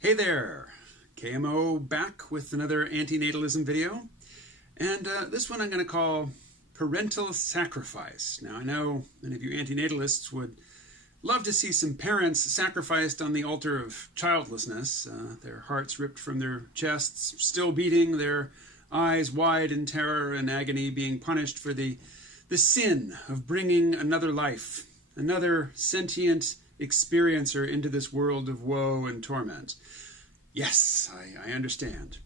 Hey there, KMO back with another antinatalism video, and this one I'm going to call Parental Sacrifice. Now I know many of you antinatalists would love to see some parents sacrificed on the altar of childlessness, their hearts ripped from their chests, still beating, their eyes wide in terror and agony, being punished for the sin of bringing another life, another sentient experiencer into this world of woe and torment. Yes, I understand.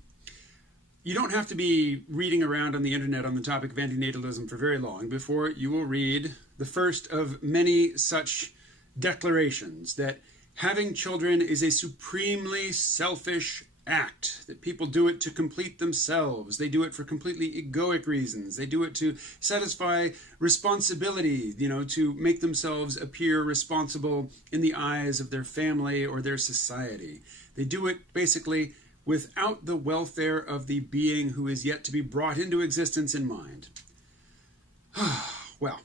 You don't have to be reading around on the internet on the topic of antinatalism for very long before you will read the first of many such declarations that having children is a supremely selfish act, that people do it to complete themselves, they do it for completely egoic reasons, they do it to satisfy responsibility, to make themselves appear responsible in the eyes of their family or their society. They do it basically without the welfare of the being who is yet to be brought into existence in mind. Well,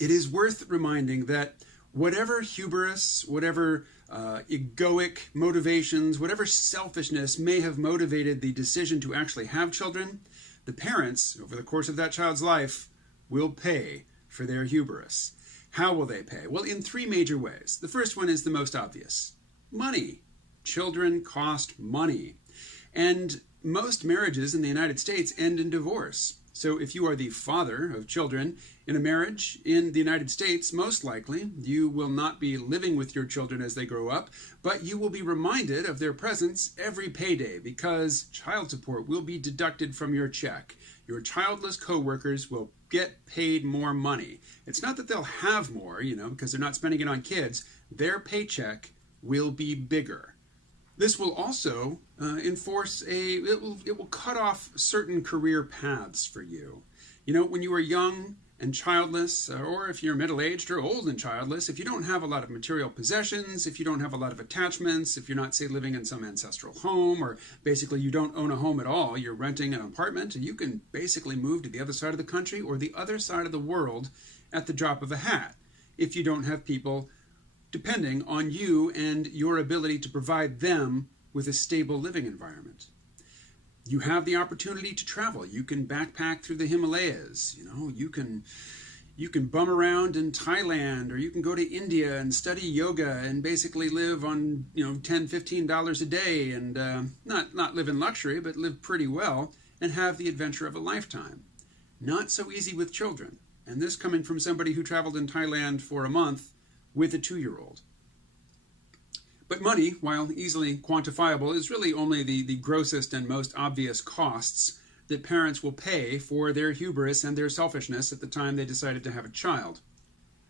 it is worth reminding that whatever hubris, whatever egoic motivations, whatever selfishness may have motivated the decision to actually have children, the parents, over the course of that child's life, will pay for their hubris. How will they pay? Well, in three major ways. The first one is the most obvious. Money. Children cost money. And most marriages in the United States end in divorce. So if you are the father of children in a marriage in the United States, most likely you will not be living with your children as they grow up, but you will be reminded of their presence every payday because child support will be deducted from your check. Your childless co-workers will get paid more money. It's not that they'll have more, because they're not spending it on kids. Their paycheck will be bigger. This will also enforce it will cut off certain career paths for you. When you are young and childless, or if you're middle-aged or old and childless, if you don't have a lot of material possessions, if you don't have a lot of attachments, if you're not, say, living in some ancestral home, or basically you don't own a home at all, you're renting an apartment, you can basically move to the other side of the country or the other side of the world at the drop of a hat if you don't have people depending on you and your ability to provide them with a stable living environment. You have the opportunity to travel. You can backpack through the Himalayas. You can bum around in Thailand, or you can go to India and study yoga and basically live on $10, $15 a day and not live in luxury, but live pretty well and have the adventure of a lifetime. Not so easy with children. And this coming from somebody who traveled in Thailand for a month with a 2-year-old. But money, while easily quantifiable, is really only the grossest and most obvious costs that parents will pay for their hubris and their selfishness at the time they decided to have a child.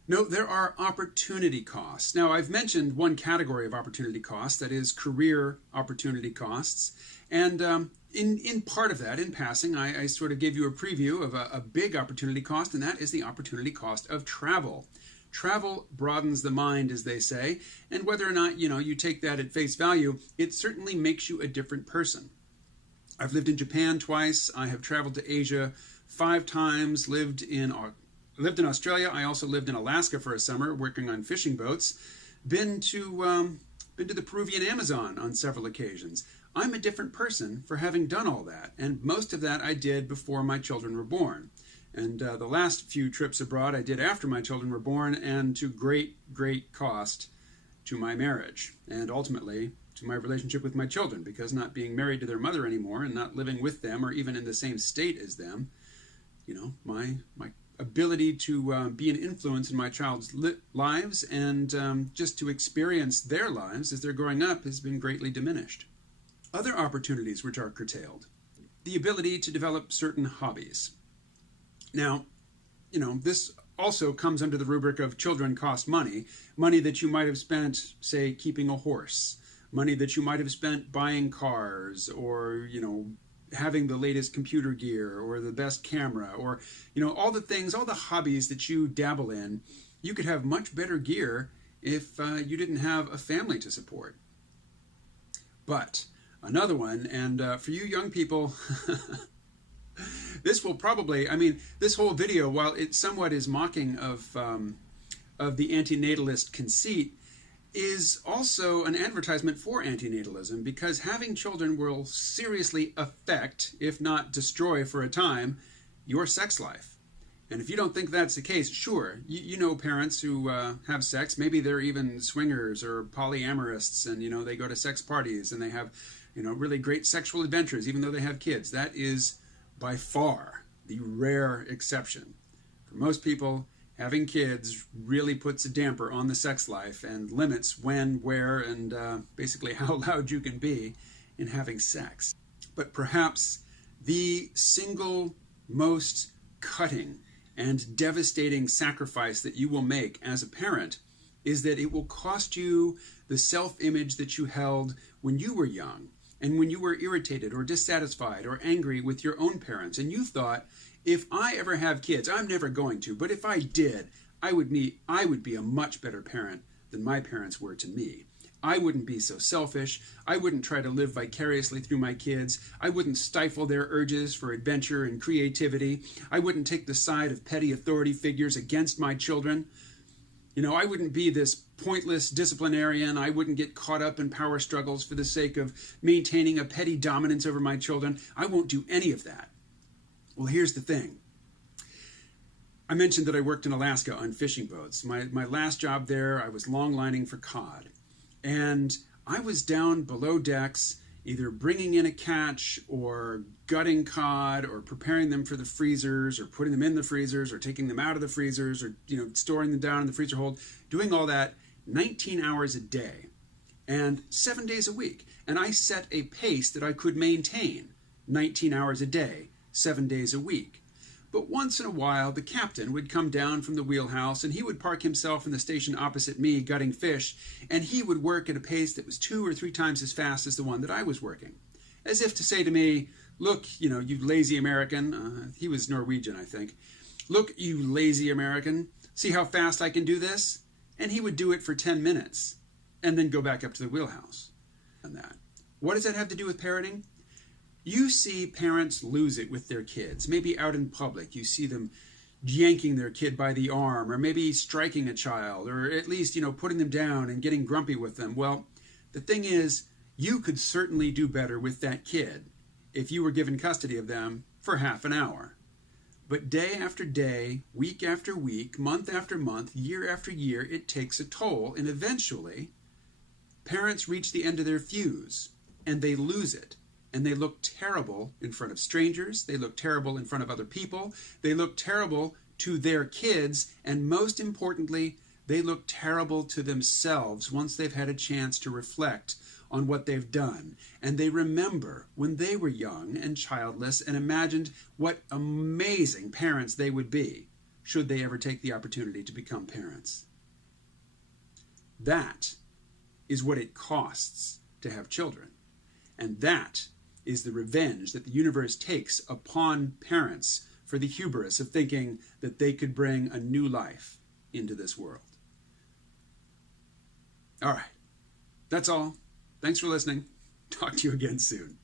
No, there are opportunity costs. Now, I've mentioned one category of opportunity costs, that is career opportunity costs. And in part of that, in passing, I sort of gave you a preview of a big opportunity cost, and that is the opportunity cost of travel. Travel broadens the mind, as they say, and whether or not you take that at face value, it certainly makes you a different person. I've lived in Japan twice. I have traveled to Asia 5 times. Lived in Australia. I also lived in Alaska for a summer, working on fishing boats. Been to the Peruvian Amazon on several occasions. I'm a different person for having done all that, and most of that I did before my children were born. And the last few trips abroad I did after my children were born, and to great, great cost to my marriage, and ultimately to my relationship with my children, because not being married to their mother anymore and not living with them or even in the same state as them, my ability to be an influence in my child's lives and just to experience their lives as they're growing up has been greatly diminished. Other opportunities which are curtailed. The ability to develop certain hobbies. Now, this also comes under the rubric of children cost money. Money that you might have spent, say, keeping a horse. Money that you might have spent buying cars or, having the latest computer gear or the best camera or, all the things, all the hobbies that you dabble in. You could have much better gear if you didn't have a family to support. But another one, and for you young people, this will probably, this whole video, while it somewhat is mocking of the antinatalist conceit, is also an advertisement for antinatalism, because having children will seriously affect, if not destroy for a time, your sex life. And if you don't think that's the case, sure, you know parents who have sex. Maybe they're even swingers or polyamorists, and they go to sex parties and they have really great sexual adventures even though they have kids. That is by far the rare exception. For most people, having kids really puts a damper on the sex life and limits when, where, and basically how loud you can be in having sex. But perhaps the single most cutting and devastating sacrifice that you will make as a parent is that it will cost you the self-image that you held when you were young and when you were irritated or dissatisfied or angry with your own parents, and you thought, if I ever have kids, I'm never going to, but if I did, I would be a much better parent than my parents were to me. I wouldn't be so selfish. I wouldn't try to live vicariously through my kids. I wouldn't stifle their urges for adventure and creativity. I wouldn't take the side of petty authority figures against my children. I wouldn't be this pointless disciplinarian. I wouldn't get caught up in power struggles for the sake of maintaining a petty dominance over my children. I won't do any of that. Well, here's the thing. I mentioned that I worked in Alaska on fishing boats. My last job there, I was long lining for cod. And I was down below decks, either bringing in a catch or gutting cod or preparing them for the freezers or putting them in the freezers or taking them out of the freezers or storing them down in the freezer hold, doing all that 19 hours a day and 7 days a week. And I set a pace that I could maintain 19 hours a day, 7 days a week. But once in a while, the captain would come down from the wheelhouse and he would park himself in the station opposite me gutting fish, and he would work at a pace that was 2 or 3 times as fast as the one that I was working. As if to say to me, look, you lazy American. He was Norwegian, I think. Look, you lazy American. See how fast I can do this? And he would do it for 10 minutes and then go back up to the wheelhouse. And that. What does that have to do with parenting? You see parents lose it with their kids. Maybe out in public, you see them yanking their kid by the arm, or maybe striking a child, or at least, putting them down and getting grumpy with them. Well, the thing is, you could certainly do better with that kid if you were given custody of them for half an hour. But day after day, week after week, month after month, year after year, it takes a toll, and eventually, parents reach the end of their fuse, and they lose it. And they look terrible in front of strangers. They look terrible in front of other people. They look terrible to their kids. And most importantly, they look terrible to themselves once they've had a chance to reflect on what they've done. And they remember when they were young and childless and imagined what amazing parents they would be should they ever take the opportunity to become parents. That is what it costs to have children. And that is the revenge that the universe takes upon parents for the hubris of thinking that they could bring a new life into this world. All right. That's all. Thanks for listening. Talk to you again soon.